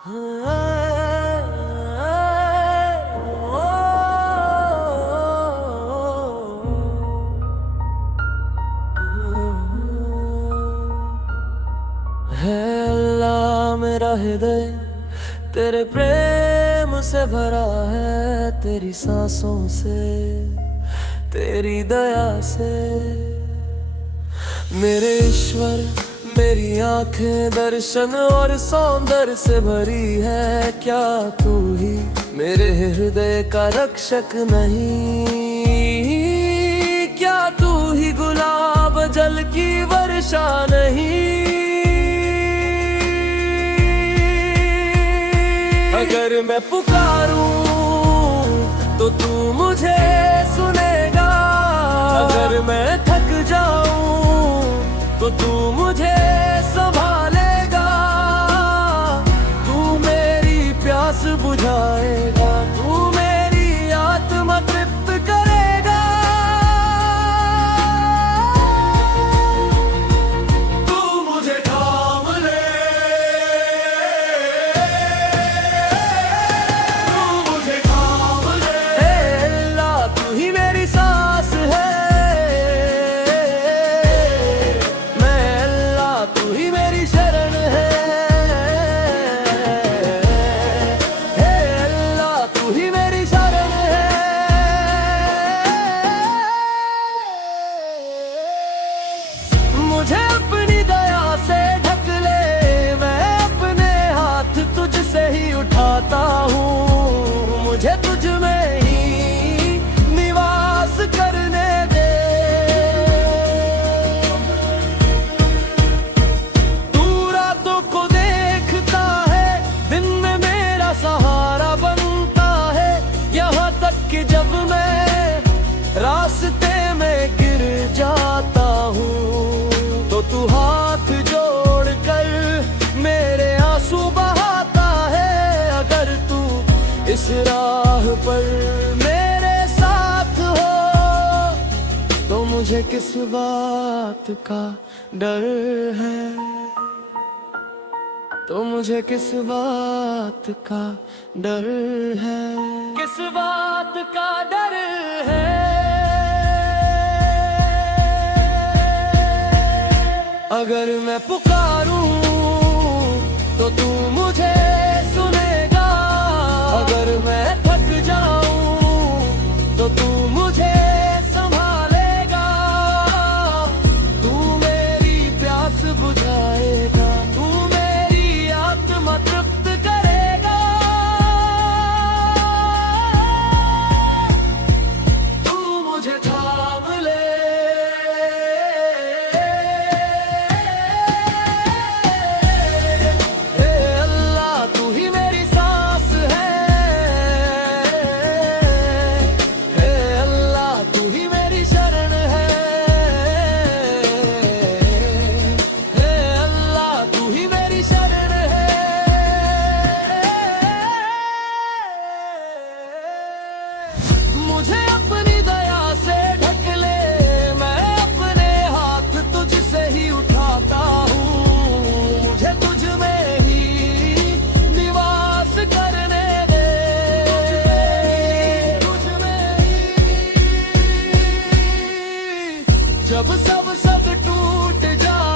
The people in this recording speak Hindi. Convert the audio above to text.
है अल्लाह मेरा हृदय तेरे प्रेम से भरा है, तेरी सांसों से, तेरी दया से। मेरे ईश्वर मेरी आंखें दर्शन और सौंदर्य से भरी है। क्या तू ही मेरे हृदय का रक्षक नहीं? क्या तू ही गुलाब जल की वर्षा नहीं? अगर मैं पुकारूं तो तू मुझे सुनेगा, अगर मैं थक जाऊं तो तू मुझे संभालेगा। तू मेरी प्यास बुझाएगा, तू मेरी आत्मा तृप्त करेगा। तू मुझे थाम ले, तू मुझे थाम ले। हे अल्लाह तू ही मेरी सांस है, तू ही मेरी शरण है। हे अल्लाह तू ही मेरी शरण है। मुझे अपनी दया से ढक ले, मैं अपने हाथ तुझसे ही उठाता हूँ। मुझे तुझ में ही निवास करने दे। सहारा बनता है यहाँ तक कि जब मैं रास्ते में गिर जाता हूँ तो तू हाथ जोड़कर मेरे आंसू बहाता है। अगर तू इस राह पर मेरे साथ हो तो मुझे किस बात का डर है? तो मुझे किस बात का डर है? किस बात का डर है? अगर मैं पुकारूं तो तू मुझे सुनेगा, अगर मैं थक जाऊं तो तू मुझे संभालेगा। तू मेरी प्यास बुझाएगा, तृप्त करेगा। तू मुझे थाम ले, हे अल्लाह तू ही मेरी सांस है। हे अल्लाह तू ही मेरी शरण है। हे अल्लाह तू ही मेरी शरण है। मुझे अपनी दया से ढक ले, मैं अपने हाथ तुझसे ही उठाता हूँ। मुझे तुझ में ही निवास करने दे। तुझ में ही जब सब टूट जाए